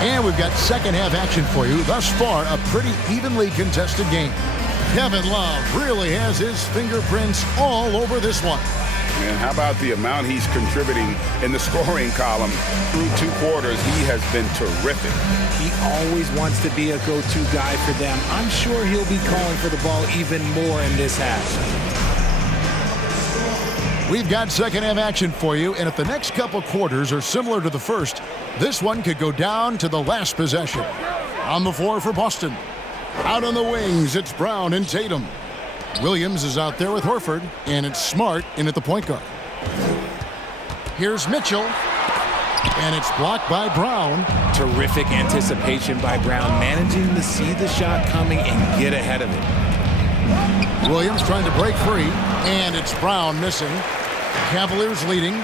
And we've got second half action for you. Thus far, a pretty evenly contested game. Kevin Love really has his fingerprints all over this one. And how about the amount he's contributing in the scoring column through 2 quarters? He has been terrific. He always wants to be a go-to guy for them. I'm sure he'll be calling for the ball even more in this half. We've got second half action for you, and if the next couple quarters are similar to the first, this one could go down to the last possession. On the floor for Boston. Out on the wings, it's Brown and Tatum. Williams is out there with Horford, and it's Smart in at the point guard. Here's Mitchell, and it's blocked by Brown. Terrific anticipation by Brown, managing to see the shot coming and get ahead of it. Williams trying to break free, and it's Brown missing. Cavaliers leading.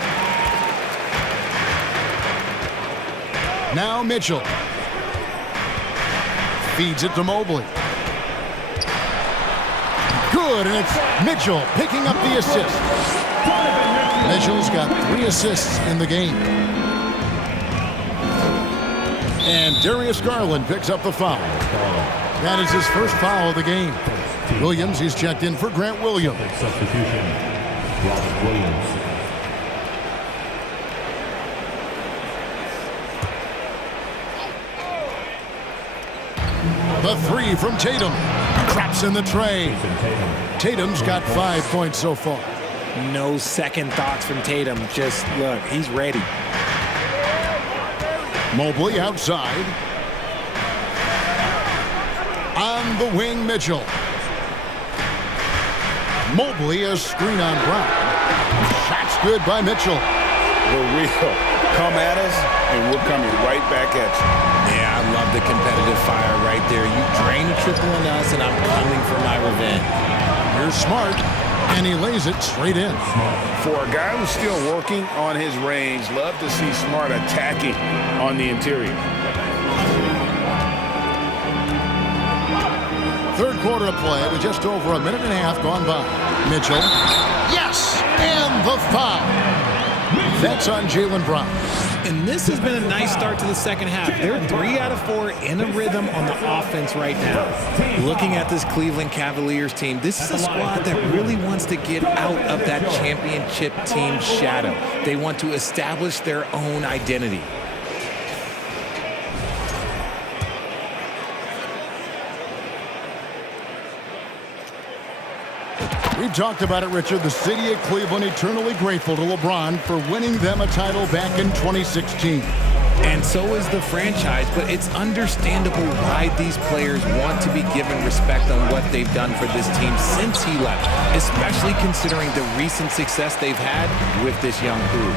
Now Mitchell. Feeds it to Mobley. Good, and it's Mitchell picking up the assist. Mitchell's got 3 assists in the game. And Darius Garland picks up the foul. That is his first foul of the game. Williams, he's checked in for Grant Williams. Substitution, Grant Williams. The 3 from Tatum. Traps in the tray. Tatum's got 5 points so far. No second thoughts from Tatum. Just look, he's ready. Mobley outside. On the wing, Mitchell. Mobley, a screen on Brown. Shot's good by Mitchell. We'll come at us, and we're coming right back at you. Yeah, I love the competitive fire right there. You drain a triple on us, and I'm coming for my revenge. Here's Smart, and he lays it straight in. For a guy who's still working on his range, love to see Smart attacking on the interior. Third quarter of play with just over a minute and a half gone by. Mitchell. Yes! And the foul. That's on Jaylen Brown. And this has been a nice start to the second half. They're 3 out of 4 in a rhythm on the offense right now. Looking at this Cleveland Cavaliers team, this is a squad that really wants to get out of that championship team shadow. They want to establish their own identity. We've talked about it, Richard. The city of Cleveland eternally grateful to LeBron for winning them a title back in 2016. And so is the franchise, but it's understandable why these players want to be given respect on what they've done for this team since he left, especially considering the recent success they've had with this young crew.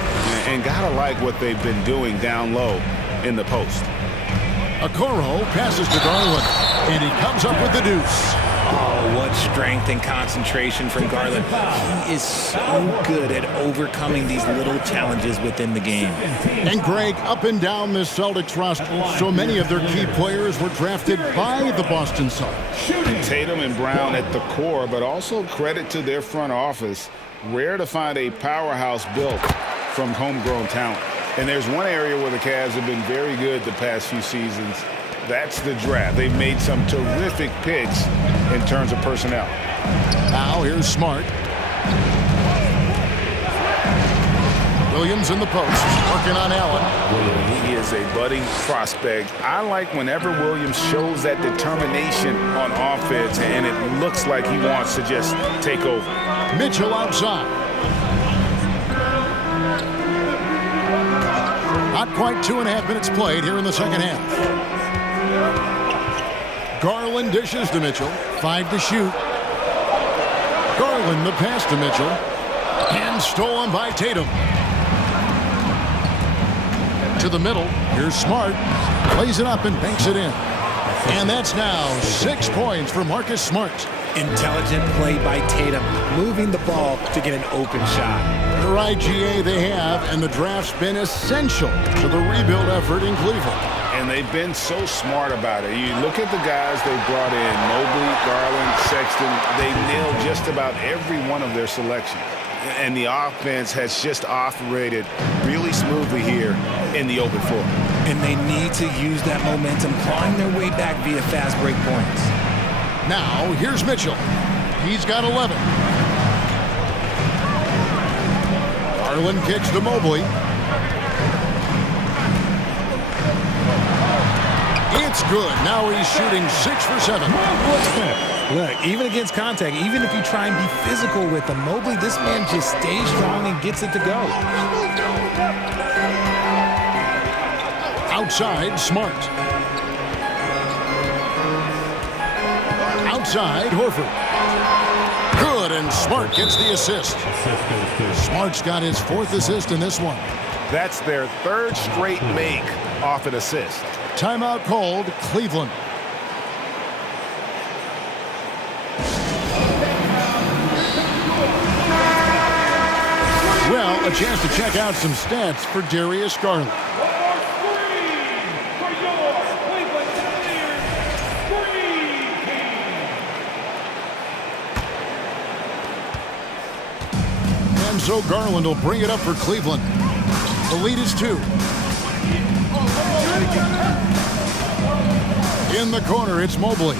And gotta like what they've been doing down low in the post. Okoro passes to Garland, and he comes up with the deuce. Oh, what strength and concentration from Garland. He is so good at overcoming these little challenges within the game. And Greg, up and down this Celtics roster, so many of their key players were drafted by the Boston Celtics. Tatum and Brown at the core, but also credit to their front office. Rare to find a powerhouse built from homegrown talent. And there's one area where the Cavs have been very good the past few seasons. That's the draft. They've made some terrific picks in terms of personnel. Now here's Smart. Williams in the post, working on Allen. He is a budding prospect. I like whenever Williams shows that determination on offense, and it looks like he wants to just take over. Mitchell outside. Not quite 2.5 minutes played here in the second half. Garland dishes to Mitchell. 5 to shoot. Garland the pass to Mitchell. And stolen by Tatum. To the middle. Here's Smart. Plays it up and banks it in. And that's now 6 points for Marcus Smart. Intelligent play by Tatum, moving the ball to get an open shot. The IGA they have, and the draft's been essential to the rebuild effort in Cleveland. And they've been so smart about it. You look at the guys they brought in, Mobley, Garland, Sexton. They nailed just about every one of their selections. And the offense has just operated really smoothly here in the open floor. And they need to use that momentum, clawing their way back via fast break points. Now, here's Mitchell. He's got 11. Garland kicks to Mobley. It's good. Now he's shooting 6 for 7. Look, even against contact, even if you try and be physical with him, Mobley, this man just stays strong and gets it to go. Outside, Smart. Outside, Horford. Good, and Smart gets the assist. Smart's got his 4th assist in this one. That's their 3rd straight make off an assist. Timeout called, Cleveland. Well, a chance to check out some stats for Darius Garland. And so Garland will bring it up for Cleveland. The lead is 2. In the corner, it's Mobley.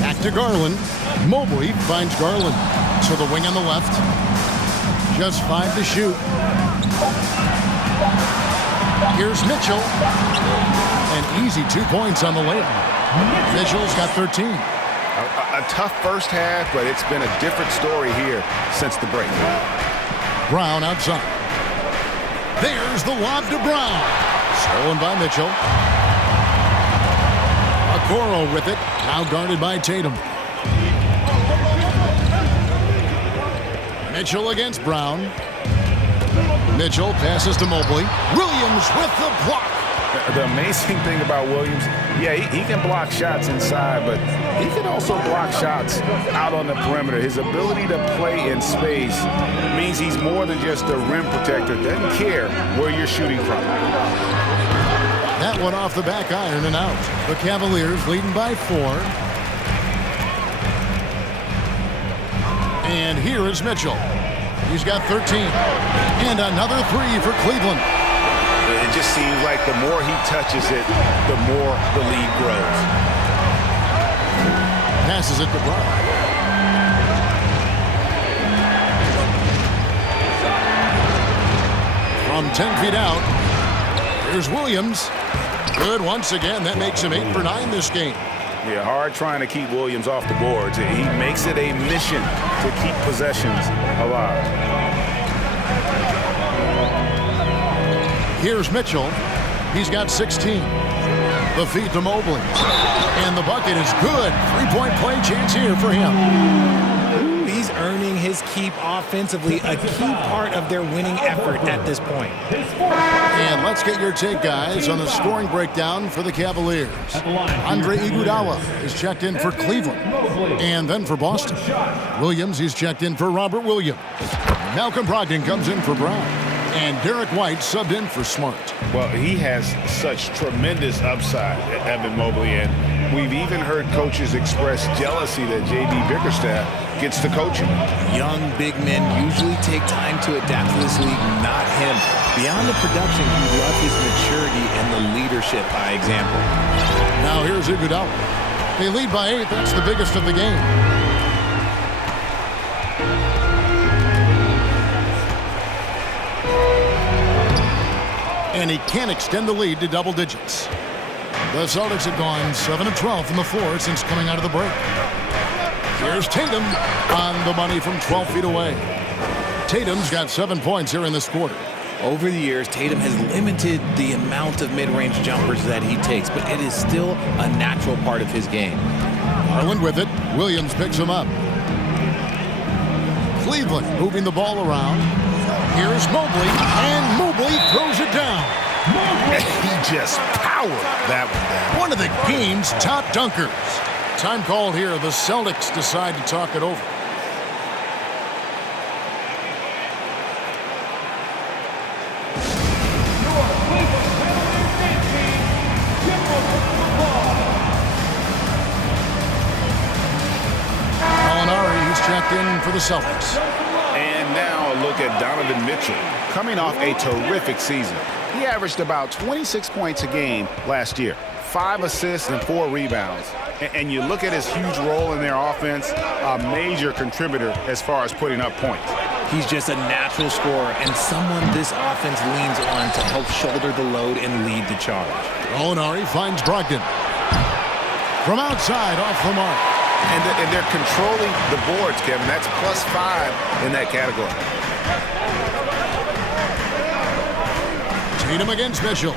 Back to Garland. Mobley finds Garland. To the wing on the left. Just 5 to shoot. Here's Mitchell. An easy 2 points on the layup. Mitchell's got 13. A tough first half, but it's been a different story here since the break. Brown outside. There's the lob to Brown. Stolen by Mitchell. Okoro with it. Now guarded by Tatum. Mitchell against Brown. Mitchell passes to Mobley. Williams with the block. The amazing thing about Williams, yeah, he can block shots inside, but he can also block shots out on the perimeter. His ability to play in space means he's more than just a rim protector. Doesn't care where you're shooting from. That one off the back iron and out. The Cavaliers leading by 4. And here is Mitchell. He's got 13. And another 3 for Cleveland. It just seems like the more he touches it, the more the lead grows. Passes it to Brown. From 10 feet out, here's Williams. Good once again. That makes him 8 for 9 this game. Yeah, hard trying to keep Williams off the boards. He makes it a mission to keep possessions alive. Here's Mitchell. He's got 16. The feed to Mobley. And the bucket is good. 3-point play chance here for him. He's earning his keep offensively, a key part of their winning effort at this point. And let's get your take, guys, on the scoring breakdown for the Cavaliers. Andre Iguodala is checked in for Cleveland. And then for Boston. Williams, he's checked in for Robert Williams. Malcolm Brogdon comes in for Brown. And Derek White subbed in for Smart. Well, he has such tremendous upside, Evan Mobley, and we've even heard coaches express jealousy that J.B. Bickerstaff gets to coach him. Young big men usually take time to adapt to this league, not him. Beyond the production, you love his maturity and the leadership by example. Now here's Iguodala. They lead by 8. That's the biggest of the game. And he can't extend the lead to double digits. The Celtics have gone 7 of 12 from the floor since coming out of the break. Here's Tatum on the money from 12 feet away. Tatum's got 7 points here in this quarter. Over the years, Tatum has limited the amount of mid-range jumpers that he takes, but it is still a natural part of his game. Garland with it. Williams picks him up. Cleveland moving the ball around. Here's Mobley, and Mobley throws it down. He just powered that one down. One of the game's top dunkers. Time called here. The Celtics decide to talk it over. Gallinari, he's checked in for the Celtics. a look at Donovan Mitchell, coming off a terrific season. He averaged about 26 points a game last year, 5 assists and 4 rebounds. And you look at his huge role in their offense, a major contributor as far as putting up points. He's just a natural scorer and someone this offense leans on to help shoulder the load and lead the charge. Gallinari finds Brogdon. From outside, off the mark. And they're controlling the boards, Kevin. That's +5 in that category. Tatum against Mitchell.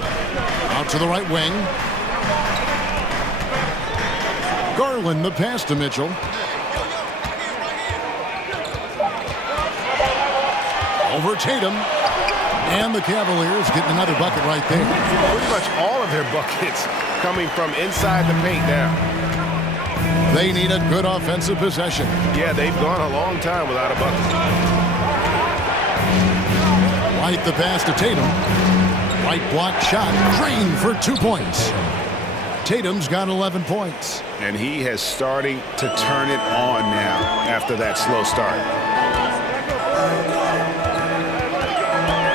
Out to the right wing. Garland the pass to Mitchell. Over Tatum. And the Cavaliers getting another bucket right there. Pretty much all of their buckets coming from inside the paint now. They need a good offensive possession. Yeah, they've gone a long time without a bucket. White the pass to Tatum. White block shot. Drained for 2 points. Tatum's got 11 points. And he has starting to turn it on now after that slow start.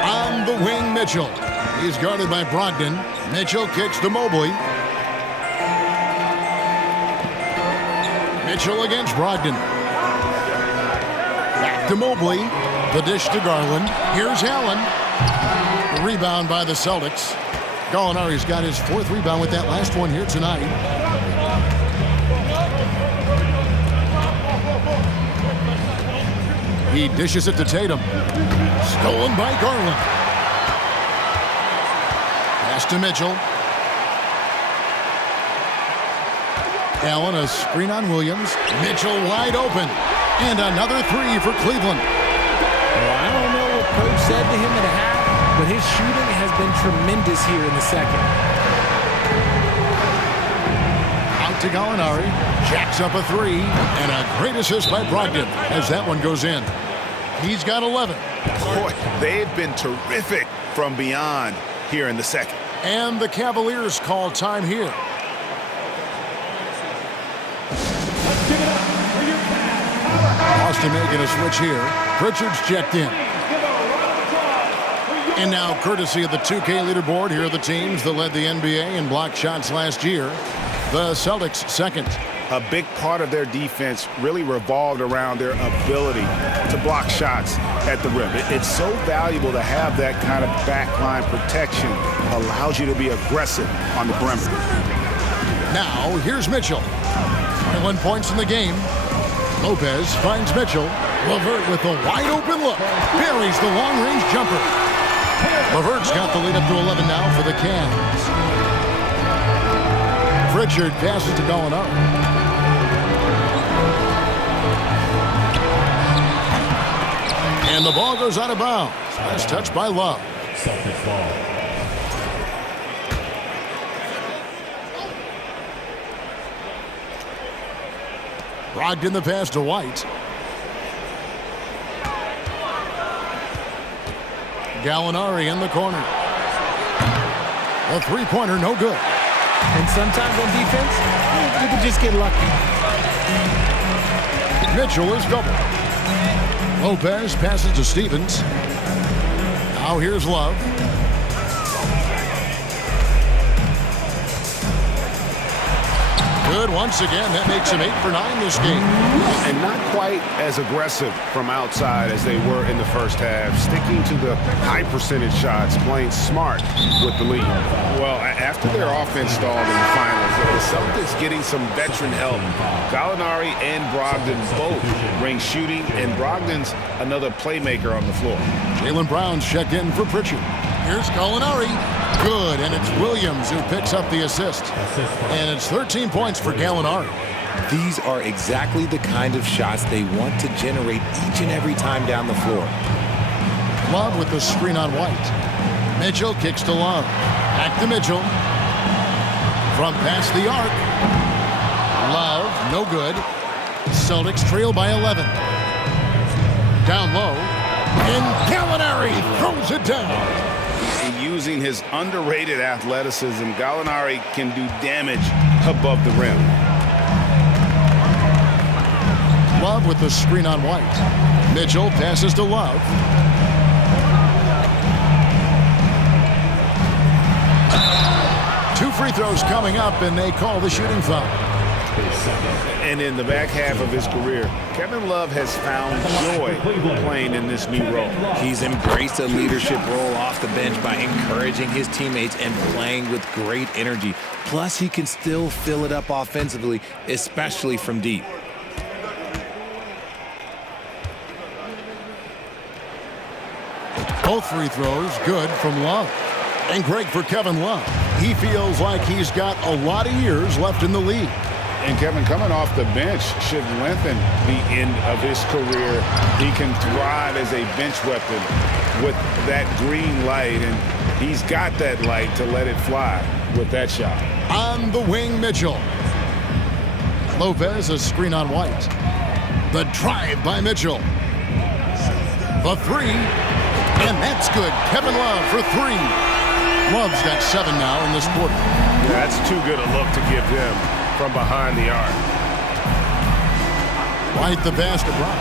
On the wing, Mitchell. He's guarded by Brogdon. Mitchell kicks to Mobley. Mitchell against Brogdon. Back to Mobley. The dish to Garland. Here's Allen. The rebound by the Celtics. Gallinari's got his 4th rebound with that last one here tonight. He dishes it to Tatum. Stolen by Garland. Pass to Mitchell. Allen, a screen on Williams. Mitchell wide open. And another 3 for Cleveland. Well, I don't know what Coach said to him at half, but his shooting has been tremendous here in the second. Out to Gallinari. Jacks up a 3. And a great assist by Brogdon as that one goes in. He's got 11. Boy, they've been terrific from beyond here in the second. And the Cavaliers call time here. Boston making a switch here. Pritchard's checked in. And now, courtesy of the 2K leaderboard, here are the teams that led the NBA in block shots last year. The Celtics second. A big part of their defense really revolved around their ability to block shots at the rim. It's so valuable to have that kind of backline protection. Allows you to be aggressive on the perimeter. Now, here's Mitchell. 21 points in the game. Lopez finds Mitchell. LeVert with a wide open look. Buries the long-range jumper. LeVert's got the lead up to 11 now for the Cavs. Pritchard passes to Gallinari. And the ball goes out of bounds. Nice touch by Love. Celtics ball. Brogdon the pass to White. Gallinari in the corner. A three-pointer, no good. And sometimes on defense, you can just get lucky. Mitchell is double. Lopez passes to Stevens. Now here's Love. Good once again. That makes him 8 for 9 this game. And not quite as aggressive from outside as they were in the first half. Sticking to the high percentage shots, playing smart with the lead. Well, after their offense stalled in the finals, the Celtics getting some veteran help. Gallinari and Brogdon both bring shooting, and Brogdon's another playmaker on the floor. Jaylen Brown's checked in for Pritchard. Here's Gallinari. Good, and it's Williams who picks up the assist. And it's 13 points for Gallinari. These are exactly the kind of shots they want to generate each and every time down the floor. Love with the screen on White. Mitchell kicks to Love. Back to Mitchell. From past the arc. Love, no good. Celtics trail by 11. Down low. And Gallinari throws it down. Using his underrated athleticism, Gallinari can do damage above the rim. Love with the screen on White. Mitchell passes to Love. Two free throws coming up, and they call the shooting foul. And in the back half of his career, Kevin Love has found joy playing in this new role. He's embraced a leadership role off the bench by encouraging his teammates and playing with great energy. Plus, he can still fill it up offensively, especially from deep. Both free throws good from Love. And great for Kevin Love. He feels like he's got a lot of years left in the league. And Kevin, coming off the bench should lengthen the end of his career. He can thrive as a bench weapon with that green light, and he's got that light to let it fly with that shot. On the wing, Mitchell. Lopez, a screen on White. The drive by Mitchell. The three, and that's good. Kevin Love for three. Love's got 7 now in this quarter. Yeah, that's too good a look to give him from behind the arc. White the pass to Brown.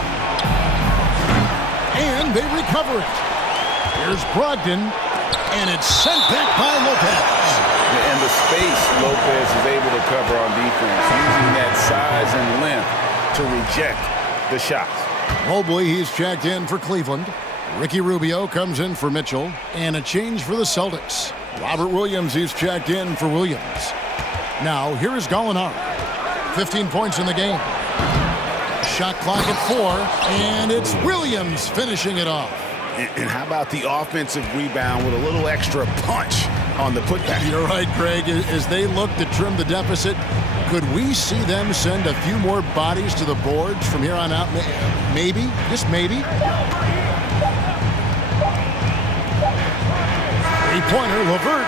And they recover it. Here's Brogdon, and it's sent back by Lopez. And the space Lopez is able to cover on defense, using that size and length to reject the shots. Mobley, he's checked in for Cleveland. Ricky Rubio comes in for Mitchell, and a change for the Celtics. Robert Williams, he's checked in for Williams. Now, here is Gallinari. 15 points in the game. Shot clock at 4, and it's Williams finishing it off. And how about the offensive rebound with a little extra punch on the putback? You're right, Greg. As they look to trim the deficit, could we see them send a few more bodies to the boards from here on out? Maybe, just maybe. Three-pointer, Levert.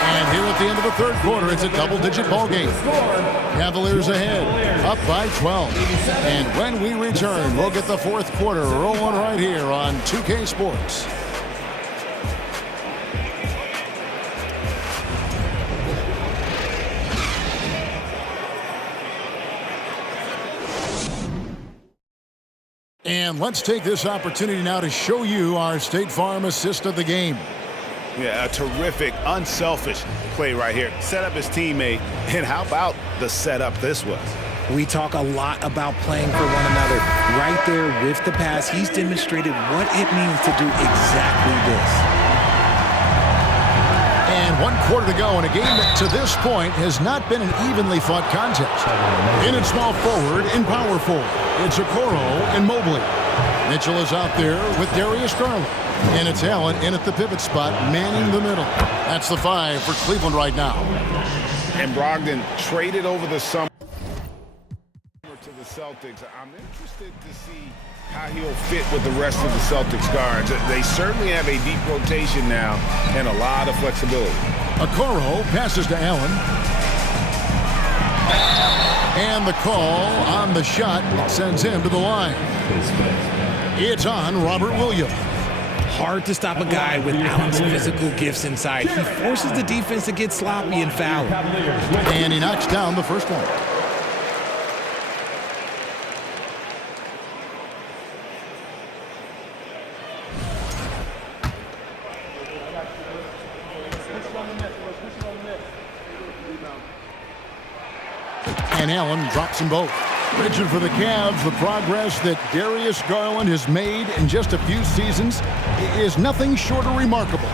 And here at the end of the third quarter, it's a double-digit ball game. Cavaliers ahead, up by 12. And when we return, we'll get the fourth quarter rolling right here on 2K Sports. And let's take this opportunity now to show you our State Farm assist of the game. Yeah, a terrific, unselfish play right here. Set up his teammate, and how about the setup this was? We talk a lot about playing for one another. Right there with the pass, he's demonstrated what it means to do exactly this. And 1 quarter to go in a game that to this point has not been an evenly fought contest. In at small forward, in power forward, it's Okoro and Mobley. Mitchell is out there with Darius Garland. And it's Allen in at the pivot spot, manning the middle. That's the 5 for Cleveland right now. And Brogdon traded over the summer to the Celtics. I'm interested to see how he'll fit with the rest of the Celtics guards. They certainly have a deep rotation now and a lot of flexibility. Okoro passes to Allen. And the call on the shot sends him to the line. It's on Robert Williams. Hard to stop a guy with Allen's physical gifts inside. He forces the defense to get sloppy and foul. And he knocks down the first one. And Allen drops them both. Rigid for the Cavs. The progress that Darius Garland has made in just a few seasons is nothing short of remarkable.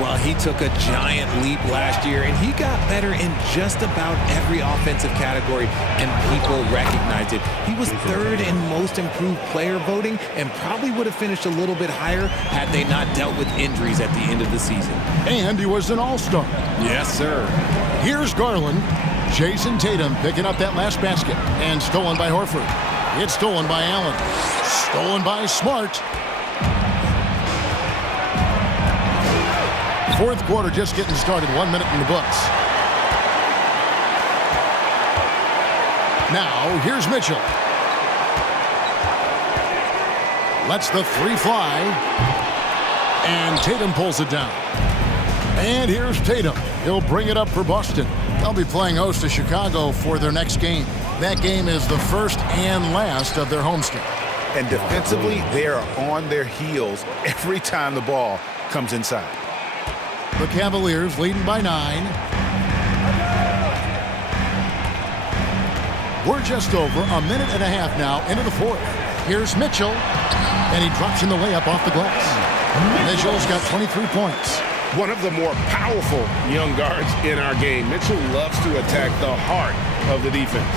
Well, he took a giant leap last year, and he got better in just about every offensive category, and people recognized it. He was 3rd in most improved player voting and probably would have finished a little bit higher had they not dealt with injuries at the end of the season. And he was an all-star. Yes, sir. Here's Garland. Jason Tatum picking up that last basket, and stolen by Horford. It's stolen by Allen. Stolen by Smart. Fourth quarter just getting started. 1 minute in the books. Now, here's Mitchell. Lets the 3 fly. And Tatum pulls it down. And here's Tatum. He'll bring it up for Boston. They'll be playing host to Chicago for their next game. That game is the first and last of their homestand. And defensively, they are on their heels every time the ball comes inside. The Cavaliers leading by 9. We're just over a minute and a half now into the fourth. Here's Mitchell, and he drops in the layup off the glass. Mitchell's got 23 points. One of the more powerful young guards in our game. Mitchell loves to attack the heart of the defense.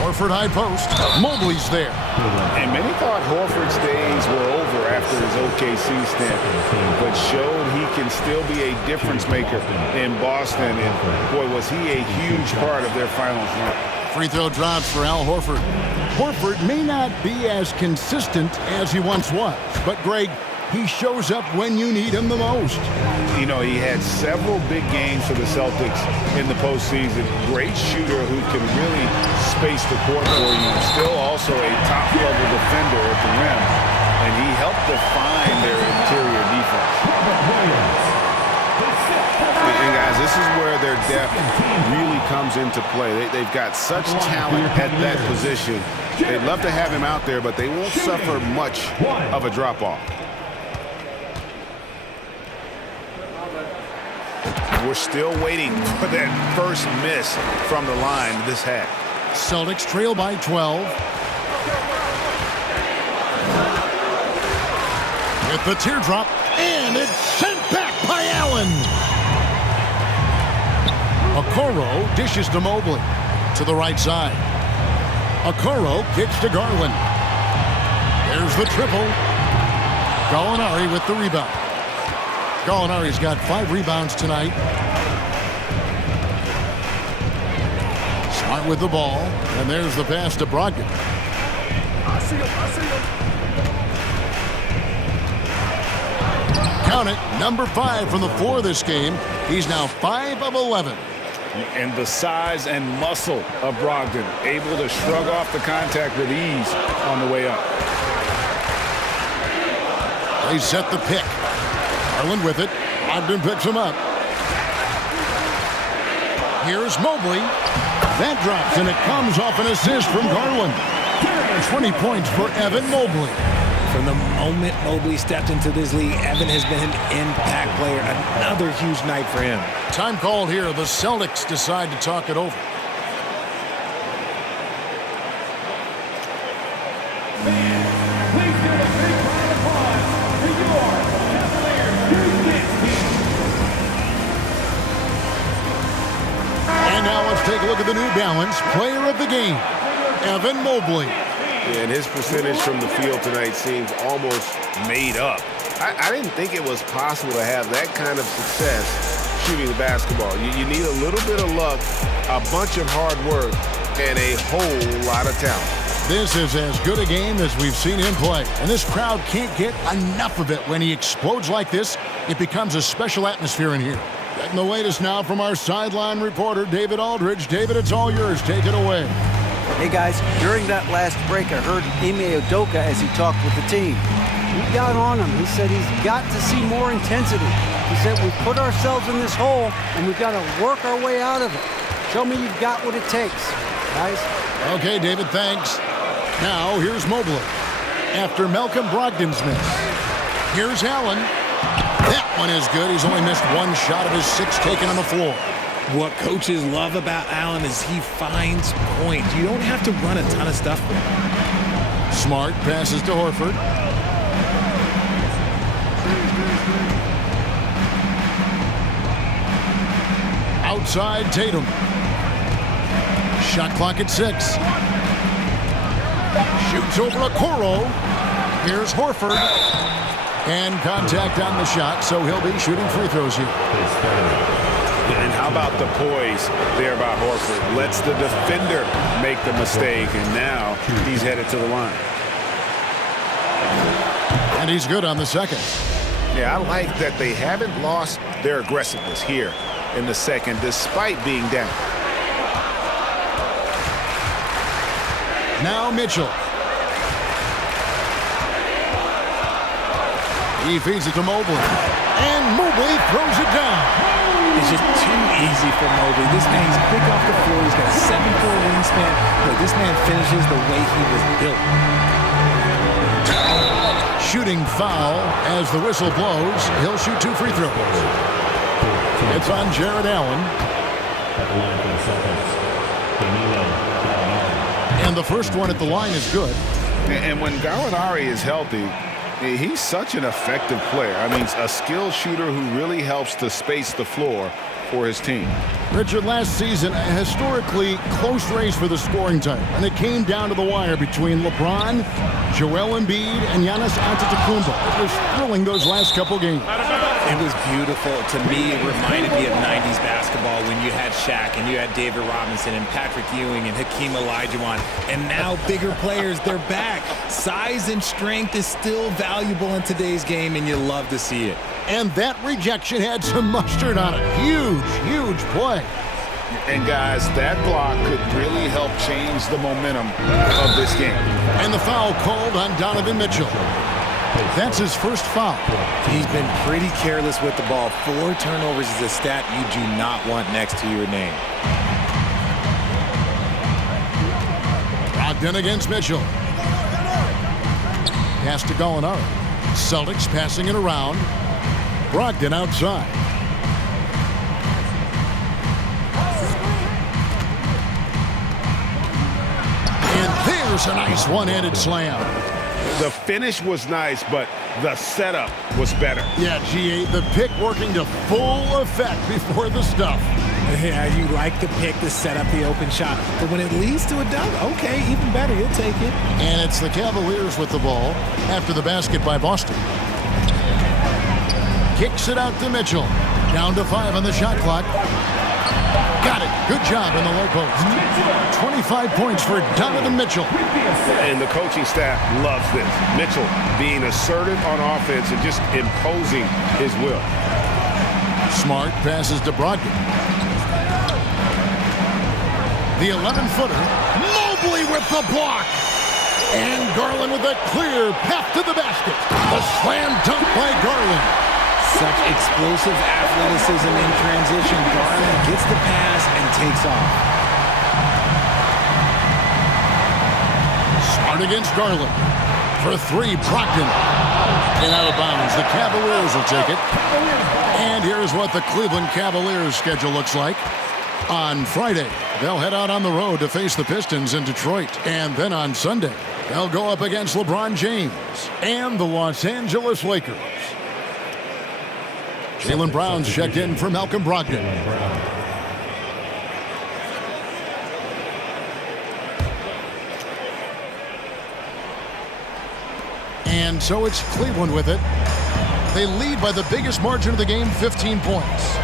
Horford high post. Mobley's there. And many thought Horford's days were over after his OKC stint, but showed he can still be a difference maker in Boston. And boy, was he a huge part of their finals run. Free throw drops for Al Horford. Horford may not be as consistent as he once was, but Greg, he shows up when you need him the most. You know, he had several big games for the Celtics in the postseason. Great shooter who can really space the court for you. Still also a top-level defender at the rim, and he helped define their interior defense. And guys, this is where their depth really comes into play. They've got such talent at that position. They'd love to have him out there, but they won't suffer much of a drop-off. We're still waiting for that first miss from the line this half. Celtics trail by 12. With the teardrop, and it's sent back by Allen. Okoro dishes to Mobley. To the right side. Okoro kicks to Garland. There's the triple. Gallinari with the rebound. Gallinari's got 5 rebounds tonight. Smart with the ball. And there's the pass to Brogdon. I see him. Count it, number 5 from the floor this game. He's now 5 of 11. And the size and muscle of Brogdon, able to shrug off the contact with ease on the way up. They set the pick. Garland with it. Brogdon picks him up. Here's Mobley. That drops, and it comes off an assist from Garland. 20 points for Evan Mobley. From the moment Mobley stepped into this league, Evan has been an impact player. Another huge night for him. Time called here. The Celtics decide to talk it over. Please give a big round of applause to your Cavaliers. And now let's take a look at the New Balance player of the game, Evan Mobley. And his percentage from the field tonight seems almost made up. I didn't think it was possible to have that kind of success shooting the basketball. You need a little bit of luck, a bunch of hard work, and a whole lot of talent. This is as good a game as we've seen him play. And this crowd can't get enough of it. When he explodes like this, it becomes a special atmosphere in here. Getting the latest now from our sideline reporter, David Aldridge. David, it's all yours. Take it away. Hey guys, during that last break, I heard Ime Udoka as he talked with the team. He got on him. He said he's got to see more intensity. He said we've put ourselves in this hole and we've got to work our way out of it. Show me you've got what it takes, guys. Okay, David, thanks. Now, here's Mobley. After Malcolm Brogdon's miss. Here's Allen. That one is good. He's only missed 1 shot of his 6 taken on the floor. What coaches love about Allen is he finds points. You don't have to run a ton of stuff for him. Smart passes to Horford. Outside Tatum. Shot clock at 6. Shoots over Okoro. Here's Horford. And contact on the shot, so he'll be shooting free throws here. And how about the poise there by Horford? Lets the defender make the mistake, and now he's headed to the line. And he's good on the second. Yeah, I like that they haven't lost their aggressiveness here in the second, despite being down. Now Mitchell. He feeds it to Mobley. And Mobley throws it down. is just too easy for Mobley. This man, he's quick off the floor. He's got a 7'4" wingspan. Look, this man finishes the way he was built. Shooting foul as the whistle blows. He'll shoot 2 free throws. It's on Jared Allen. And the first one at the line is good. And when Gallinari is healthy, he's such an effective player. I mean, a skilled shooter who really helps to space the floor for his team. Richard, last season, a historically close race for the scoring title, and it came down to the wire between LeBron, Joel Embiid, and Giannis Antetokounmpo. It was thrilling those last couple games. It was beautiful. To me, it reminded me of 90s basketball when you had Shaq and you had David Robinson and Patrick Ewing and Hakeem Olajuwon. And now bigger players, they're back. Size and strength is still valuable in today's game, and you love to see it. And that rejection had some mustard on it. Huge, huge play. And guys, that block could really help change the momentum of this game. And the foul called on Donovan Mitchell. That's his first foul. He's been pretty careless with the ball. 4 turnovers is a stat you do not want next to your name. Brogdon against Mitchell. Pass to Gallinari. Celtics passing it around. Brogdon outside. And there's a nice one-handed slam. The finish was nice, but the setup was better. Yeah, G8, the pick working to full effect before the stuff. Yeah, you like the pick to set up the open shot. But when it leads to a dunk, okay, even better, you'll take it. And it's the Cavaliers with the ball after the basket by Boston. Kicks it out to Mitchell. Down to 5 on the shot clock. Got it. Good job in the low post. 25 points for Donovan Mitchell. And the coaching staff loves this. Mitchell being assertive on offense and just imposing his will. Smart passes to Brogdon. The 11-footer. Mobley with the block. And Garland with a clear path to the basket. The slam dunk by Garland. Such explosive athleticism in transition. Garland gets the pass and takes off. Smart against Garland. For 3, Brogdon. And out of bounds. The Cavaliers will take it. And here's what the Cleveland Cavaliers schedule looks like. On Friday, they'll head out on the road to face the Pistons in Detroit. And then on Sunday, they'll go up against LeBron James and the Los Angeles Lakers. Jaylen Brown's checked in for Malcolm Brogdon. And so it's Cleveland with it. They lead by the biggest margin of the game, 15 points.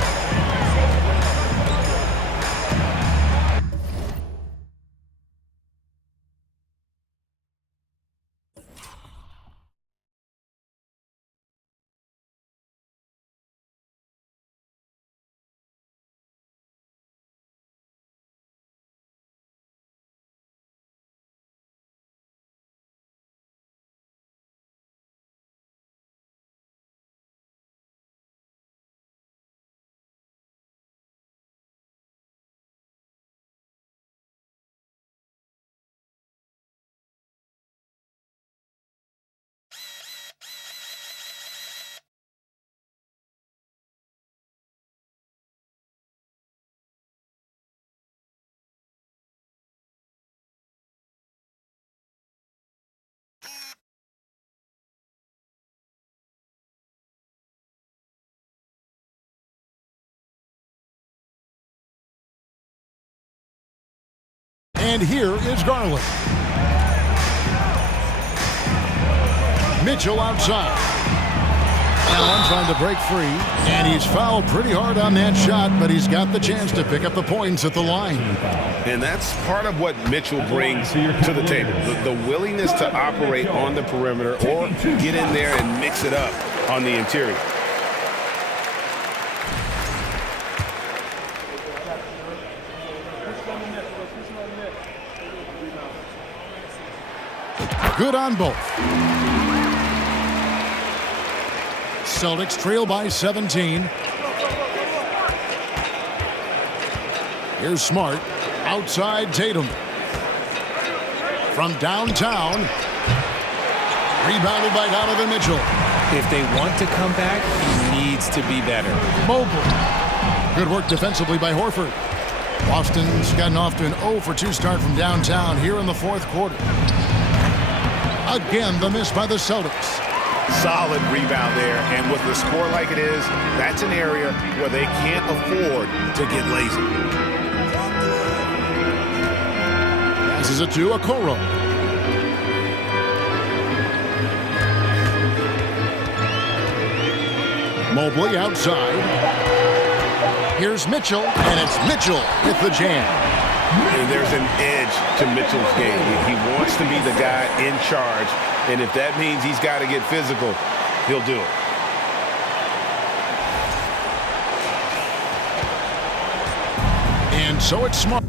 And here is Garland. Mitchell outside. Allen trying to break free. And he's fouled pretty hard on that shot, but he's got the chance to pick up the points at the line. And that's part of what Mitchell brings to the table. The willingness to operate on the perimeter or get in there and mix it up on the interior. Good on both. Celtics trail by 17. Here's Smart. Outside Tatum. From downtown. Rebounded by Donovan Mitchell. If they want to come back, he needs to be better. Mobley. Good work defensively by Horford. Boston's gotten off to an 0-for-2 start from downtown here in the fourth quarter. Again, the miss by the Celtics. Solid rebound there, and with the score like it is, that's an area where they can't afford to get lazy. Passes it to Okoro. Mobley outside. Here's Mitchell, and it's Mitchell with the jam. And there's an edge to Mitchell's game. He wants to be the guy in charge, and if that means he's got to get physical, he'll do it. And so it's Smart.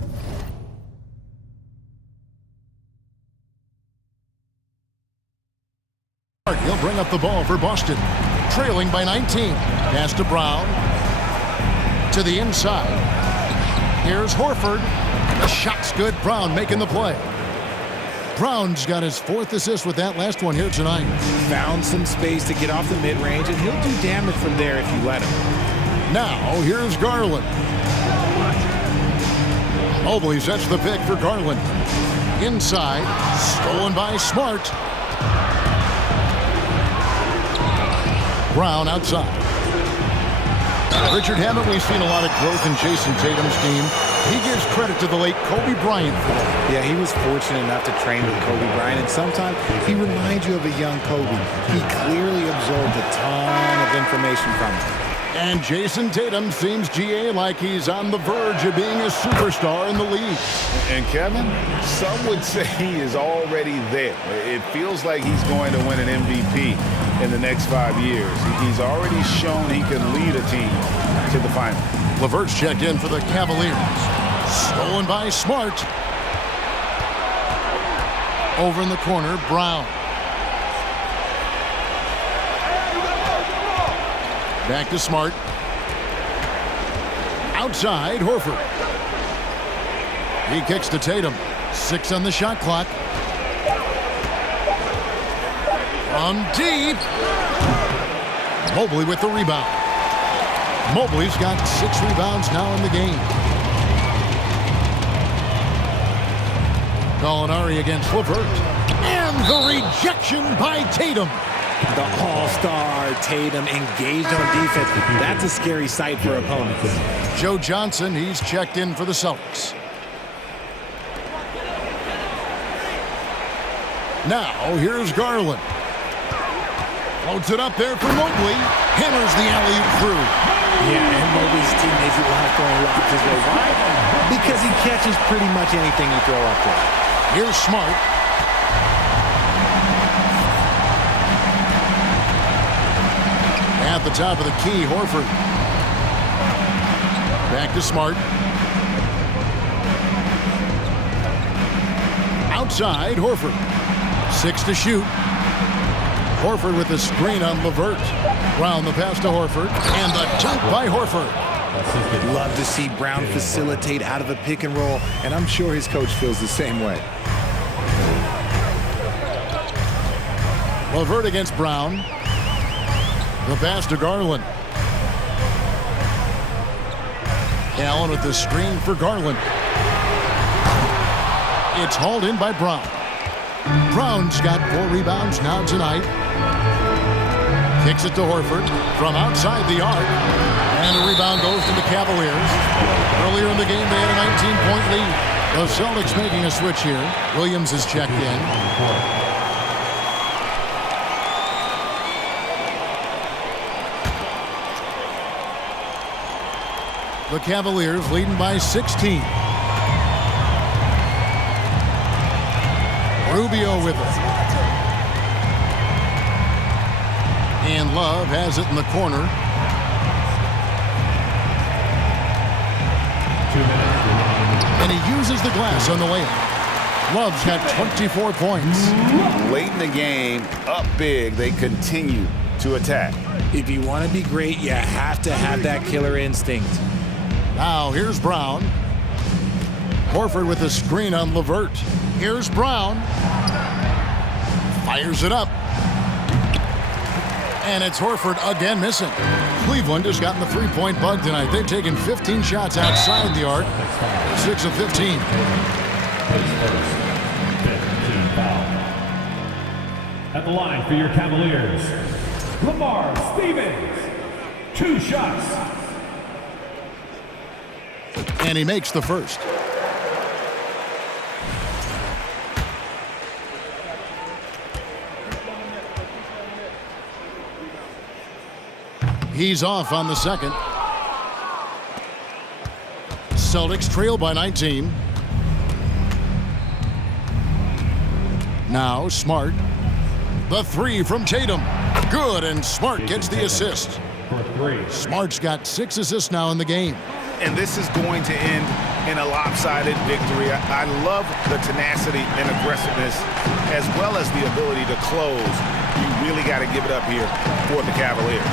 He'll bring up the ball for Boston. Trailing by 19. Pass to Brown. To the inside. Here's Horford. The shot's good. Brown making the play. Brown's got his fourth assist with that last one here tonight. Found some space to get off the mid-range, and he'll do damage from there if you let him. Now, here's Garland. Mobley sets the pick for Garland. Inside. Stolen by Smart. Brown outside. Richard, haven't we seen a lot of growth in Jason Tatum's game? He gives credit to the late Kobe Bryant for that. Yeah, he was fortunate enough to train with Kobe Bryant, and sometimes he reminds you of a young Kobe. He clearly absorbed a ton of information from him. And Jason Tatum seems, GA, like he's on the verge of being a superstar in the league. And Kevin, some would say he is already there. It feels like he's going to win an MVP in the next 5 years. He's already shown he can lead a team to the final. LeVert's checked in for the Cavaliers. Stolen by Smart. Over in the corner, Brown. Back to Smart. Outside, Horford. He kicks to Tatum. 6 on the shot clock. From deep. Mobley with the rebound. Mobley's got 6 rebounds now in the game. Gallinari against LeVert. And the rejection by Tatum. The all-star Tatum engaged on defense. That's a scary sight for opponents. Joe Johnson, he's checked in for the Celtics. Now, here's Garland. Floats it up there for Mobley. Hammers the alley-oop through. Yeah, and Mobley's teammates will have throwing lobs his way. Why? Because he catches pretty much anything you throw up there. Here's Smart. At the top of the key, Horford. Back to Smart. Outside, Horford. 6 to shoot. Horford with the screen on LeVert. Brown the pass to Horford. And the dunk by Horford. Love to see Brown facilitate out of a pick and roll, and I'm sure his coach feels the same way. LeVert against Brown. The pass to Garland. Allen with the screen for Garland. It's hauled in by Brown. Brown's got 4 rebounds now tonight. Kicks it to Horford from outside the arc. And the rebound goes to the Cavaliers. Earlier in the game, they had a 19-point lead. The Celtics making a switch here. Williams is checked in. The Cavaliers leading by 16. Rubio with it. And Love has it in the corner. 2 minutes remaining. And he uses the glass on the layup. Love's got 24 points. Late in the game, up big, they continue to attack. If you want to be great, you have to have that killer instinct. Now here's Brown. Horford with a screen on LeVert. Here's Brown. Fires it up. And it's Horford again missing. Cleveland has gotten the three-point bug tonight. They've taken 15 shots outside the arc. 6 of 15. At the line for your Cavaliers, Lamar Stevens. 2 shots. And he makes the first. He's off on the second. Celtics trail by 19. Now Smart. The three from Tatum. Good, and Smart gets the assist. For 3. Smart's got 6 assists now in the game. And this is going to end in a lopsided victory. I love the tenacity and aggressiveness as well as the ability to close. You really got to give it up here for the Cavaliers.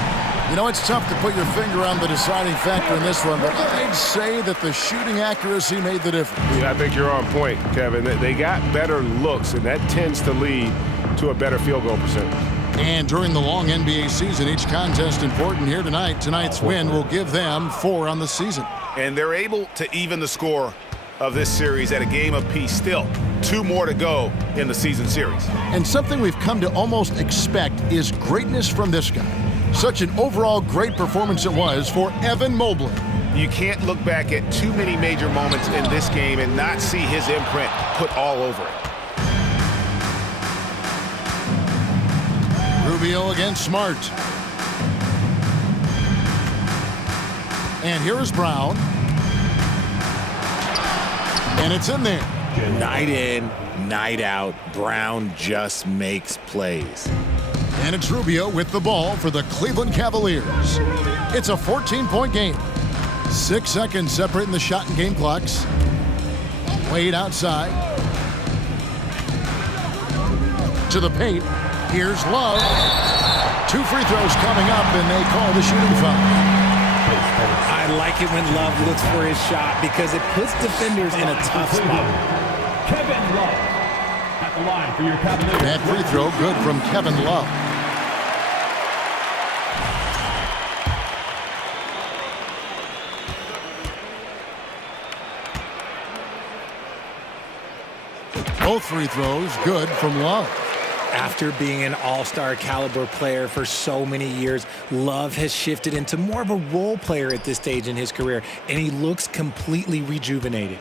You know, it's tough to put your finger on the deciding factor in this one, but I'd say that the shooting accuracy made the difference. Yeah, I think you're on point, Kevin. They got better looks, and that tends to lead to a better field goal percentage. And during the long NBA season, each contest important here tonight. Tonight's win will give them 4 on the season. And they're able to even the score of this series at a game apiece. Still 2 more to go in the season series. And something we've come to almost expect is greatness from this guy. Such an overall great performance it was for Evan Mobley. You can't look back at too many major moments in this game and not see his imprint put all over it. Rubio against Smart. And here is Brown. And it's in there. Night in, night out, Brown just makes plays. And it's Rubio with the ball for the Cleveland Cavaliers. It's a 14-point game. 6 seconds separating the shot and game clocks. Wade outside. To the paint. Here's Love. 2 free throws coming up, and they call the shooting foul. I like it when Love looks for his shot because it puts defenders in a tough spot. Kevin Love. At the line for your Cavaliers. That free throw good from Kevin Love. Both free throws good from Love. After being an all-star caliber player for so many years, Love has shifted into more of a role player at this stage in his career, and he looks completely rejuvenated.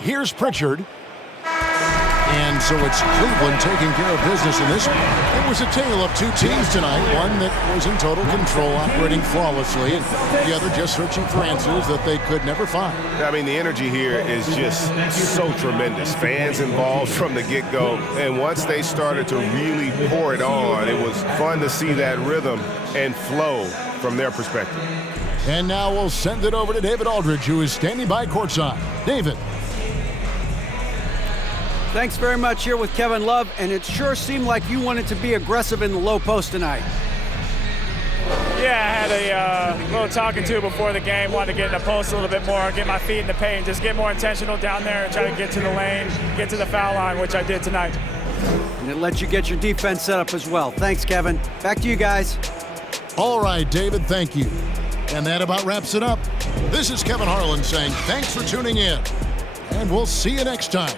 Here's Pritchard. And so it's Cleveland taking care of business in this one. It was a tale of 2 teams tonight. One that was in total control, operating flawlessly, and the other just searching for answers that they could never find. I mean, the energy here is just so tremendous. Fans involved from the get-go. And once they started to really pour it on, it was fun to see that rhythm and flow from their perspective. And now we'll send it over to David Aldridge, who is standing by courtside. David. Thanks very much here with Kevin Love, and it sure seemed like you wanted to be aggressive in the low post tonight. Yeah, I had a little talking to before the game. Wanted to get in the post a little bit more, get my feet in the paint, just get more intentional down there and try to get to the lane, get to the foul line, which I did tonight. And it lets you get your defense set up as well. Thanks, Kevin. Back to you guys. All right, David, thank you. And that about wraps it up. This is Kevin Harlan saying thanks for tuning in, and we'll see you next time.